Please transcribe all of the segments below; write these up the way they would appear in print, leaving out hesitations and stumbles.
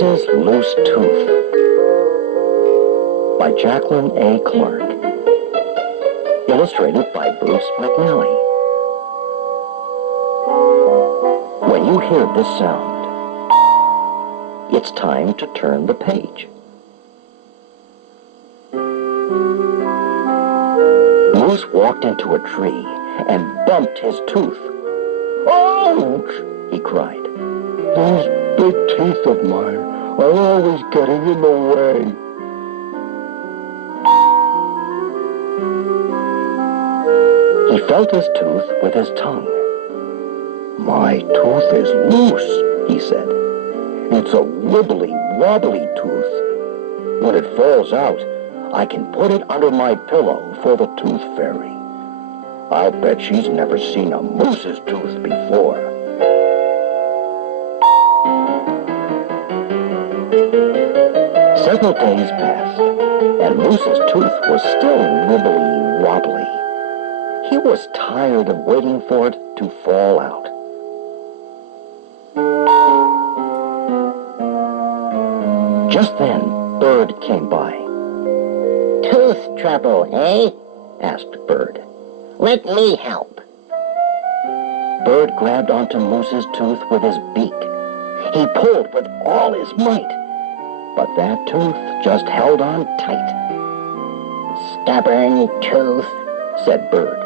Moose's Loose Tooth by Jacqueline A. Clarke. Illustrated by McNally. When you hear this sound, it's time to turn the page. Moose walked into a tree and bumped his tooth. "Ouch!" he cried. "These big teeth of mine are always getting in the way." He felt his tooth with his tongue. "My tooth is loose," he said. "It's a wibbly, wobbly tooth. When it falls out, I can put it under my pillow for the tooth fairy. I'll bet she's never seen a moose's tooth before." Several days passed, and Moose's tooth was still wibbly wobbly. He was tired of waiting for it to fall out. Just then, Bird came by. "Tooth trouble, eh?" asked Bird. "Let me help." Bird grabbed onto Moose's tooth with his beak. He pulled with all his might, but that tooth just held on tight. "Stubborn tooth," said Bird.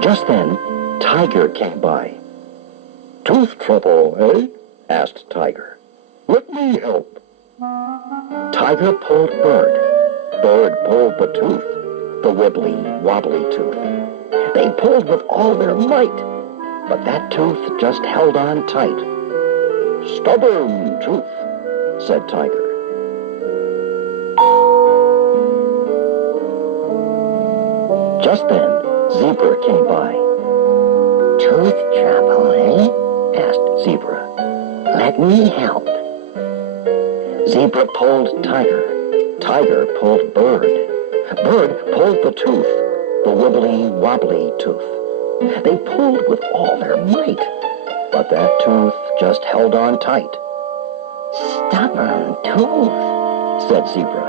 Just then, Tiger came by. "Tooth trouble, eh?" asked Tiger. "Let me help." Tiger pulled Bird. Bird pulled the tooth, the wibbly wobbly tooth. They pulled with all their might, but that tooth just held on tight. "Stubborn tooth," said Tiger. Just then, Zebra came by. "Tooth trouble, eh?" asked Zebra. "Let me help." Zebra pulled Tiger. Tiger pulled Bird. Bird pulled the tooth, the wibbly wobbly tooth. They pulled with all their might, but that tooth just held on tight. "Stubborn tooth," said Zebra.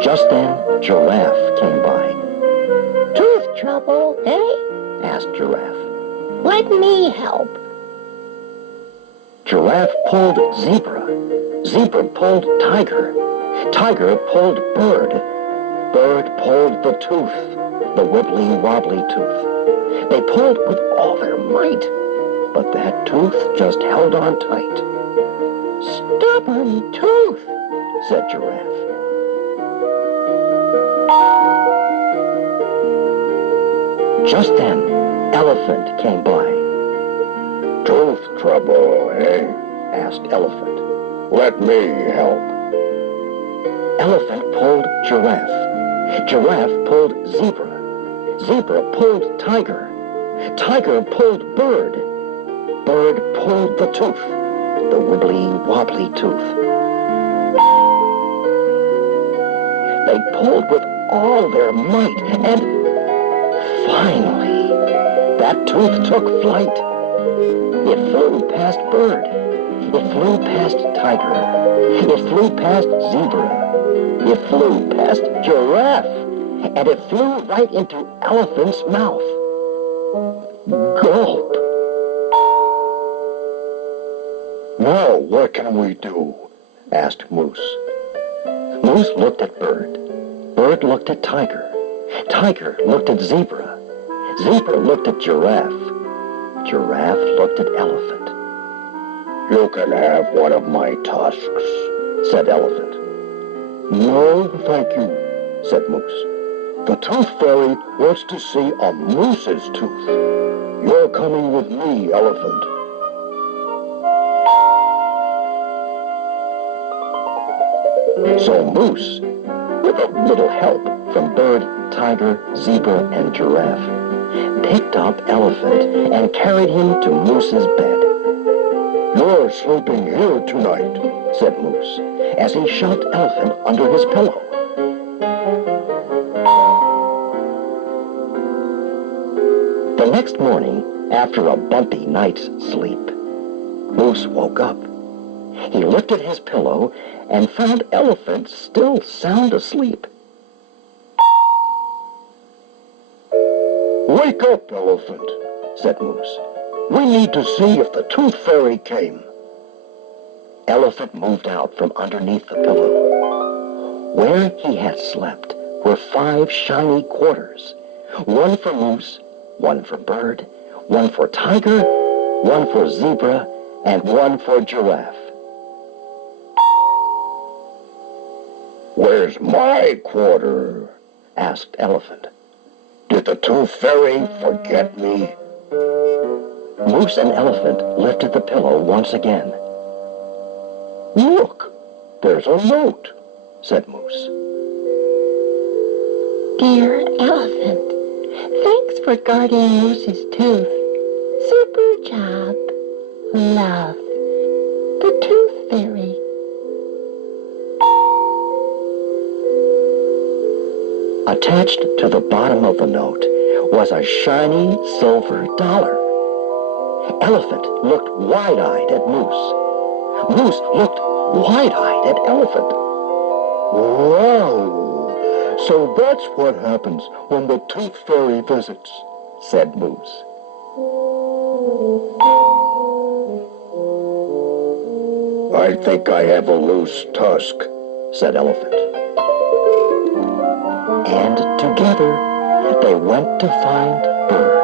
Just then, Giraffe came by. "Tooth trouble, eh?" asked Giraffe. "Let me help." Giraffe pulled Zebra. Zebra pulled Tiger. Tiger pulled Bird. Bird pulled the tooth, the wibbly wobbly tooth. They pulled with all their might, but that tooth just held on tight. "Stubborn tooth," said Giraffe. Just then, Elephant came by. "Tooth trouble, eh?" asked Elephant. "Let me help." Elephant pulled Giraffe. Giraffe pulled Zebra. Zebra pulled Tiger. Tiger pulled Bird. Bird pulled the tooth, the wibbly wobbly tooth. They pulled with all their might, and finally, that tooth took flight. It flew past Bird. It flew past Tiger. It flew past Zebra. It flew past Giraffe. And it flew right into Elephant's mouth. Gulp! "Now what can we do?" asked Moose. Moose looked at Bird. Bird looked at Tiger. Tiger looked at Zebra. Zebra looked at Giraffe. Giraffe looked at Elephant. "You can have one of my tusks," said Elephant. "No, thank you," said Moose. "The Tooth Fairy wants to see a moose's tooth. You're coming with me, Elephant." So Moose, with a little help from Bird, Tiger, Zebra, and Giraffe, picked up Elephant and carried him to Moose's bed. "You're sleeping here tonight," said Moose, as he shoved Elephant under his pillow. The next morning, after a bumpy night's sleep, Moose woke up. He lifted his pillow and found Elephant still sound asleep. "Wake up, Elephant," said Moose. "We need to see if the Tooth Fairy came." Elephant moved out from underneath the pillow. Where he had slept were 5 shiny quarters, one for Moose, one for Bird, one for Tiger, one for Zebra, and one for Giraffe. "Where's my quarter?" asked Elephant. "Did the Tooth Fairy forget me?" Moose and Elephant lifted the pillow once again. "Look, there's a note," said Moose. Dear Elephant, thanks for guarding Moose's tooth. Super job. Love. The Tooth Fairy. Attached to the bottom of the note was a shiny silver dollar. Elephant looked wide-eyed at Moose. Moose looked wide-eyed at Elephant. "Wow! So that's what happens when the Tooth Fairy visits," said Moose. "I think I have a loose tusk," said Elephant. And together they went to find Bird.